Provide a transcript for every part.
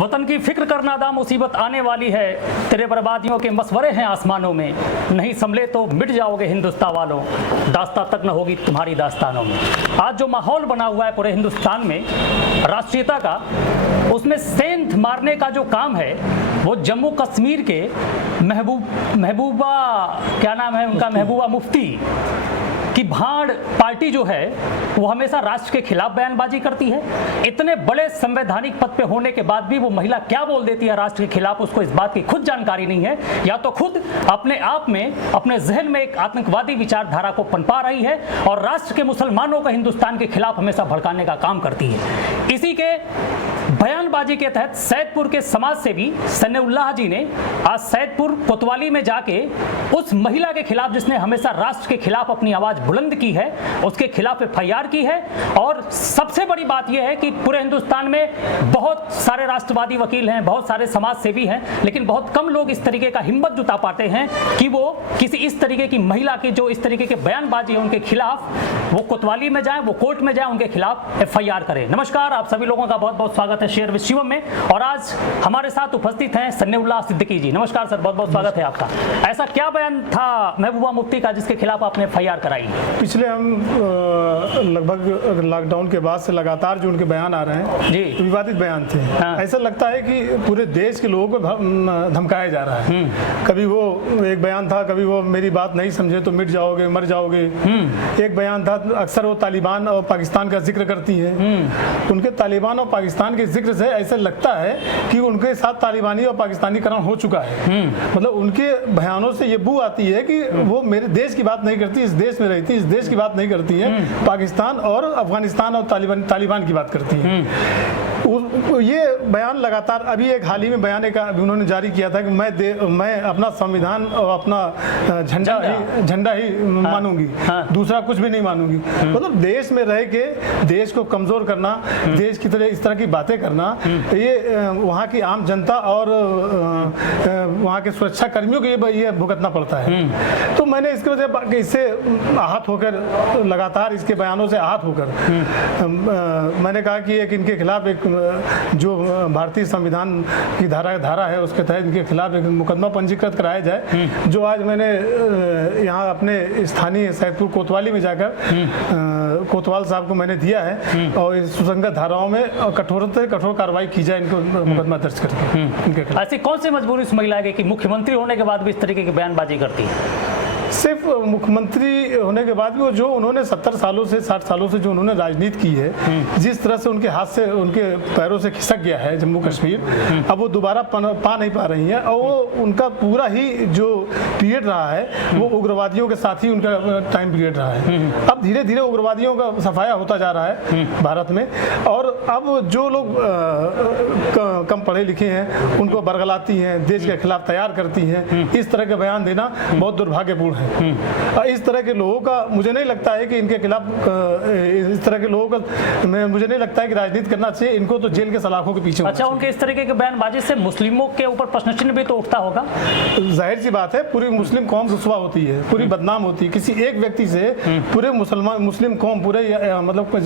वतन की फिक्र करना दा मुसीबत आने वाली है, तेरे बर्बादियों के मसवरे हैं आसमानों में, नहीं संभले तो मिट जाओगे हिंदुस्तान वालों, दास्तां तक न होगी तुम्हारी दास्तानों में। आज जो माहौल बना हुआ है पूरे हिंदुस्तान में राष्ट्रीयता का, उसमें सेंध मारने का जो काम है वो जम्मू कश्मीर के महबूबा क्या नाम है उनका, महबूबा मुफ्ती की भाड़ पार्टी जो है वो हमेशा राष्ट्र के खिलाफ बयानबाजी करती है। इतने बड़े संवैधानिक पद पे होने के बाद भी वो महिला क्या बोल देती है राष्ट्र के खिलाफ, उसको इस बात की खुद जानकारी नहीं है, या तो खुद अपने आप में अपने जहन में एक आतंकवादी विचारधारा को पनपा रही है और राष्ट्र के मुसलमानों का हिंदुस्तान के खिलाफ हमेशा भड़काने का काम करती है। इसी के बयानबाजी के तहत सैदपुर के समाज सेवी सन्नाउल्लाह जी ने आज सैदपुर कोतवाली में जाके उस महिला के खिलाफ जिसने हमेशा राष्ट्र के खिलाफ अपनी आवाज बुलंद की है, उसके खिलाफ एफआईआर की है। और सबसे बड़ी बात यह है कि पूरे हिंदुस्तान में बहुत सारे राष्ट्रवादी वकील हैं, बहुत सारे समाज सेवी हैं, लेकिन बहुत कम लोग इस तरीके का हिम्मत जुटा पाते हैं कि वो किसी इस तरीके की महिला की जो इस तरीके के बयानबाजी है उनके खिलाफ वो कोतवाली में जाए, वो कोर्ट में जाए, उनके खिलाफ एफआईआर करें। नमस्कार, आप सभी लोगों का बहुत बहुत स्वागत है शेयर विद शिवम में। और आज हमारे साथ उपस्थित हैं सन्नाउल्लाह सिद्दीकी जी। नमस्कार सर, बहुत बहुत स्वागत है आपका। ऐसा क्या बयान था महबूबा मुफ्ती का जिसके खिलाफ आपने एफआईआर कराई? पिछले हम लगभग लॉकडाउन के बाद से लगातार जो उनके बयान आ रहे हैं जी, विवादित बयान थे। हाँ। ऐसा लगता है कि पूरे देश के लोगों को धमकाया जा रहा है। कभी वो एक बयान था, कभी वो मेरी बात नहीं समझे तो मिट जाओगे, मर जाओगे। एक बयान था, अक्सर वो तालिबान और पाकिस्तान का जिक्र करती है। उनके तालिबान और पाकिस्तान के जिक्र से ऐसा लगता है कि उनके साथ तालिबानी और पाकिस्तानीकरण हो चुका है। मतलब उनके बयानों से ये बू आती है कि वो मेरे देश की बात नहीं करती, इस देश में रहती, इस देश की बात नहीं करती है, पाकिस्तान और अफगानिस्तान और तालिबान की बात करती है। ये बयान लगातार, अभी एक हाल ही में बयान एक उन्होंने जारी किया था कि मैं अपना संविधान और अपना झंडा ही मानूंगी, दूसरा कुछ भी नहीं मानूंगी। मतलब देश में रह के देश को कमजोर करना, देश की तरह इस तरह की बातें करना, ये वहाँ की आम जनता और वहाँ के सुरक्षा कर्मियों को ये भुगतना पड़ता है। तो मैंने इसकी वजह इससे आहत होकर, लगातार इसके बयानों से आहत होकर मैंने कहा कि एक इनके खिलाफ एक जो भारतीय संविधान की धारा है उसके तहत इनके खिलाफ एक मुकदमा पंजीकृत कराया जाए। जो आज मैंने यहाँ अपने स्थानीय सैदपुर कोतवाली में जाकर कोतवाल साहब को मैंने दिया है और इस सुसंगत धाराओं में कठोर से कठोर कार्रवाई की जाए, इनको मुकदमा दर्ज करके इनके खिलाफ। ऐसी कौन सी मजबूरी इस महिला की कि मुख्यमंत्री होने के बाद भी इस तरीके की बयानबाजी करती है? सिर्फ मुख्यमंत्री होने के बाद भी वो जो उन्होंने 70 सालों से 60 सालों से जो उन्होंने राजनीति की है, जिस तरह से उनके हाथ से उनके पैरों से खिसक गया है जम्मू कश्मीर, अब वो दोबारा पा नहीं पा रही हैं। और वो उनका पूरा ही जो पीरियड रहा है वो उग्रवादियों के साथ ही उनका टाइम पीरियड रहा है। अब धीरे धीरे उग्रवादियों का सफाया होता जा रहा है भारत में, और अब जो लोग कम पढ़े लिखे हैं उनको बरगलाती हैं, देश के खिलाफ तैयार करती हैं। इस तरह के बयान देना बहुत दुर्भाग्यपूर्ण है। इस तरह के लोगों का मुझे नहीं लगता है कि इनके खिलाफ, इस तरह के लोगों का मुझे नहीं लगता है कि राजनीति करना चाहिए। इनको तो जेल के सलाखों के पीछे। अच्छा, उनके इस तरीके के बयानबाजी से मुस्लिमों के ऊपर प्रश्न चिन्ह भी तो उठता होगा? जाहिर सी बात है, पूरी मुस्लिम कौम रुसवा होती है, पूरी बदनाम होती है। किसी एक व्यक्ति से पूरे मुस्लिम कौम, पूरे मतलब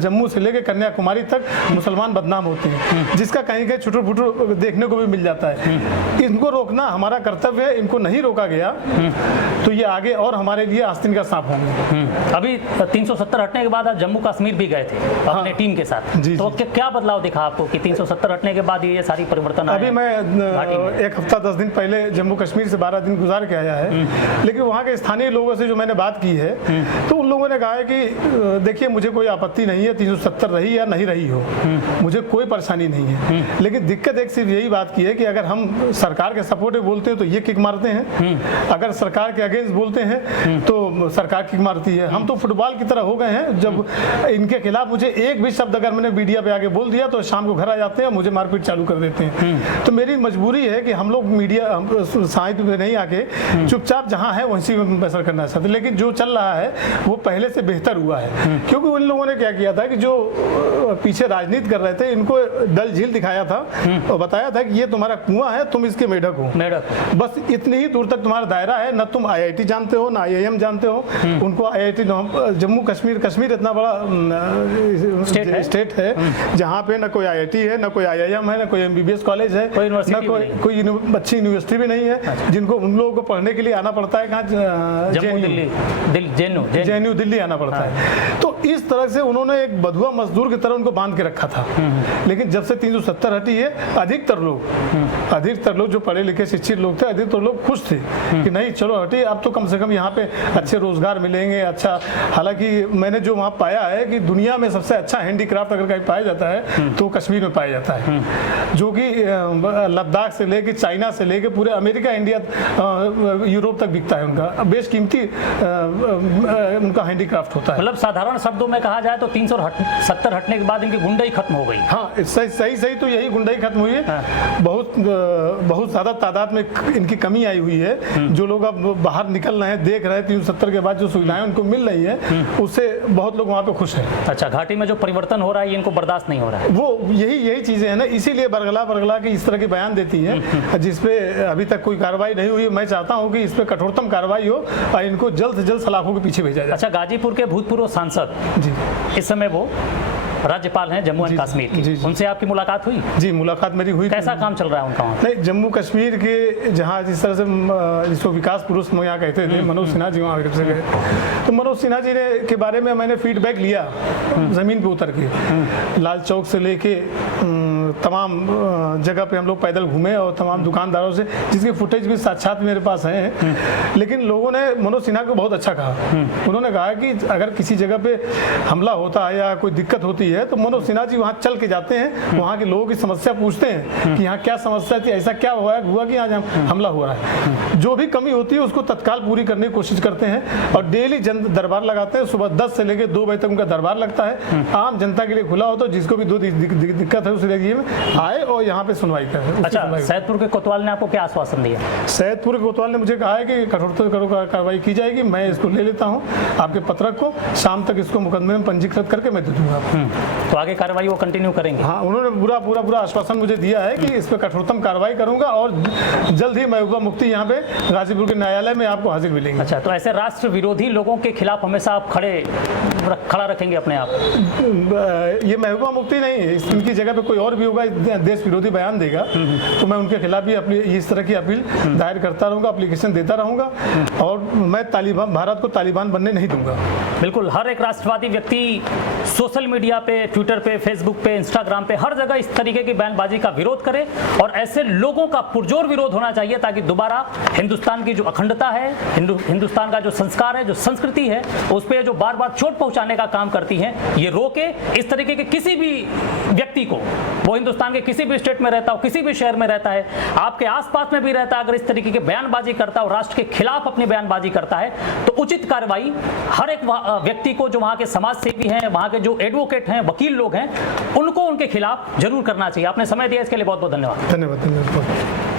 जम्मू से लेकर कन्याकुमारी तक मुसलमान बदनाम होते हैं, जिसका कहीं कहीं छुटुर फुटुर देखने को भी मिल जाता है। इनको रोकना हमारा कर्तव्य है। इनको नहीं रोका गया तो ये आगे और हमारे लिए आस्तीन का सांप होंगे। अभी 370 हटने के बाद आप जम्मू कश्मीर भी गए थे अपने टीम के साथ। तो क्या बदलाव दिखा आपको कि 370 हटने के बाद ये सारी परिवर्तन आए? अभी मैं एक हफ्ता 10 दिन पहले जम्मू कश्मीर से 12 दिन गुजार के आया है, लेकिन वहाँ के स्थानीय लोगों से जो मैंने बात की है तो उन लोगों ने कहा है कि देखिए मुझे कोई आपत्ति नहीं है 370 रही या नहीं रही हो, मुझे कोई परेशानी नहीं है। लेकिन दिक्कत एक सिर्फ यही बात की है कि अगर हम सरकार के सपोर्ट में बोलते हैं तो ये किक मारते हैं, अगर सरकार के अगेंस्ट बोलते हैं तो सरकार किक मारती है। हम तो फुटबॉल की तरह हो गए हैं, जब इनके खिलाफ मुझे एक भी शब्द अगर मैंने मीडिया पे आके बोल दिया तो शाम को घर आ जाते हैं, मुझे मारपीट चालू कर देते हैं। तो मेरी मजबूरी है कि हम लोग मीडिया साइड में नहीं आके चुपचाप जहां है वहीं में बसर करना चाहते। लेकिन जो चल रहा है वो पहले से बेहतर हुआ है, क्योंकि उन लोगों ने क्या किया था कि जो पीछे राजनीति कर रहे थे इनको डल झील दिखाया आया था और बताया था कि ये तुम्हारा कुआं है, तुम इसके मेढक हो। मेढक। बस इतनी ही दूर तक तुम्हारा दायरा है, न तुम IIT जानते हो, ना IIM जानते हो। उनको IIT जम्मू कश्मीर इतना बड़ा स्टेट है जहाँ पे न कोई IIT है, न कोई IIM है, न कोई MBBS कॉलेज है, न कोई अच्छी यूनिवर्सिटी भी नहीं है, जिनको उन लोगों को पढ़ने के लिए आना पड़ता है कहाँ, JNU दिल्ली आना पड़ता है। तो इस तरह से उन्होंने एक बधुआ मजदूर की तरह उनको बांध के रखा था। लेकिन जब से 370 हटी है, अधिकतर लोग जो पढ़े लिखे शिक्षित लोग थे, अधिकतर लोग खुश थे कि नहीं चलो हटी, अब तो कम से कम यहाँ पे अच्छे रोजगार मिलेंगे। अच्छा, हालांकि मैंने जो वहाँ पाया है कि दुनिया में सबसे अच्छा हैंडीक्राफ्ट अगर कहीं पाया जाता है तो कश्मीर में पाया जाता है, जो कि लद्दाख से लेके चाइना से लेके पूरे अमेरिका, इंडिया, यूरोप तक बिकता है। उनका बेशकीमती उनका हैंडीक्राफ्ट होता है। मतलब साधारण शब्दों में कहा जाए तो 370 हटने के बाद इनकी गुंडाई खत्म हो गई। हाँ, सही तो यही गुंडाई खत्म हुई है। बहुत ज़्यादा तादाद में इनकी कमी आई हुई है। जो लोग अब बाहर निकल रहे हैं, देख रहे हैं 370 के बाद जो सुविधाएं उनको मिल रही है, उससे बहुत लोग वहाँ पे खुश हैं। अच्छा, घाटी में जो परिवर्तन हो रहा है इनको बर्दाश्त नहीं हो रहा है। वो यही चीज़ें हैं ना, इसीलिए बरगला के इस तरह के बयान देती है जिसपे अभी तक कोई कार्रवाई नहीं हुई। मैं चाहता हूँ कि इस पर कठोरतम कार्रवाई हो और इनको जल्द से जल्द सलाखों के पीछे भेजा जाए। अच्छा, गाजीपुर के भूतपूर्व सांसद जी, इस समय वो राज्यपाल हैं जम्मू एंड कश्मीर की, उनसे आपकी मुलाकात हुई? जी, मुलाकात मेरी हुई। कैसा काम चल रहा है उनका? नहीं, जम्मू कश्मीर के जहाँ जिस तरह से जिसको विकास पुरुष यहाँ कहते थे, मनोज सिन्हा जी वहाँ से गए, तो मनोज सिन्हा जी के बारे में मैंने फीडबैक लिया ज़मीन पे उतर के। लाल चौक से लेके तमाम जगह पे हम लोग पैदल घूमे और तमाम दुकानदारों से, जिसके फुटेज भी साक्षात मेरे पास हैं। लेकिन लोगों ने मनोज सिन्हा को बहुत अच्छा कहा। उन्होंने कहा कि अगर किसी जगह पे हमला होता है या कोई दिक्कत होती है तो मनोज सिन्हा जी वहाँ चल के जाते हैं, वहाँ के लोगों की समस्या पूछते हैं कि यहाँ क्या समस्या थी, ऐसा क्या हुआ कि यहाँ हमला हुआ है। जो भी कमी होती है उसको तत्काल पूरी करने की कोशिश करते हैं और डेली दरबार लगाते हैं। सुबह 10 से लेकर 2 बजे तक उनका दरबार लगता है, आम जनता के लिए खुला हो, तो जिसको भी दिक्कत है उस एरिया में आए और यहाँ पे सुनवाई करें। अच्छा, सैदपुर के कोतवाल ने आपको क्या आश्वासन दिया? सैदपुर के कोतवाल ने मुझे कहा है कि कठोरतम कार्रवाई की जाएगी। मैं इसको ले लेता हूँ, आपके पत्रक को शाम तक इसको मुकदमे में पंजीकृत करके मैं दे दूंगा। तो आगे कार्रवाई वो कंटिन्यू करेंगे? हाँ, उन्होंने पूरा आश्वासन मुझे दिया है कि इस पर कठोरतम कार्रवाई करूंगा और जल्द ही महबूबा मुफ्ती यहाँ पे गाजीपुर के न्यायालय में आपको हाजिर मिलेंगे। अच्छा, तो ऐसे राष्ट्र विरोधी लोगों के खिलाफ हमेशा आप खड़ा रखेंगे अपने आप? ये महबूबा मुफ्ती नहीं है, इनकी जगह पे कोई और भी होगा, देश विरोधी बयान देगा तो मैं उनके खिलाफ भी इस तरह की अपील दायर करता रहूंगा, एप्लीकेशन देता रहूंगा और मैं भारत को तालिबान बनने नहीं दूंगा। बिल्कुल, हर एक राष्ट्रवादी व्यक्ति सोशल मीडिया पे, ट्विटर पे, फेसबुक पे, इंस्टाग्राम पे, हर जगह इस तरीके की बयानबाजी का विरोध करे और ऐसे लोगों का पुरजोर विरोध होना चाहिए ताकि दोबारा हिंदुस्तान की जो अखंडता है, हिंदुस्तान का जो संस्कार है, जो संस्कृति है, उस पर जो बार बार चोट पहुंचाने का काम करती है, ये रोके। इस तरीके के किसी भी व्यक्ति को, वो हिंदुस्तान के किसी भी स्टेट में रहता हो, किसी भी शहर में रहता है, आपके आसपास में भी रहता है, अगर इस तरीके की बयानबाजी करता है और राष्ट्र के खिलाफ अपनी बयानबाजी करता है तो उचित कार्रवाई हर एक व्यक्ति को, जो वहां के समाज सेवी हैं, वहां के जो एडवोकेट हैं, वकील लोग हैं, उनको उनके खिलाफ जरूर करना चाहिए। आपने समय दिया इसके लिए बहुत बहुत धन्यवाद। धन्यवाद।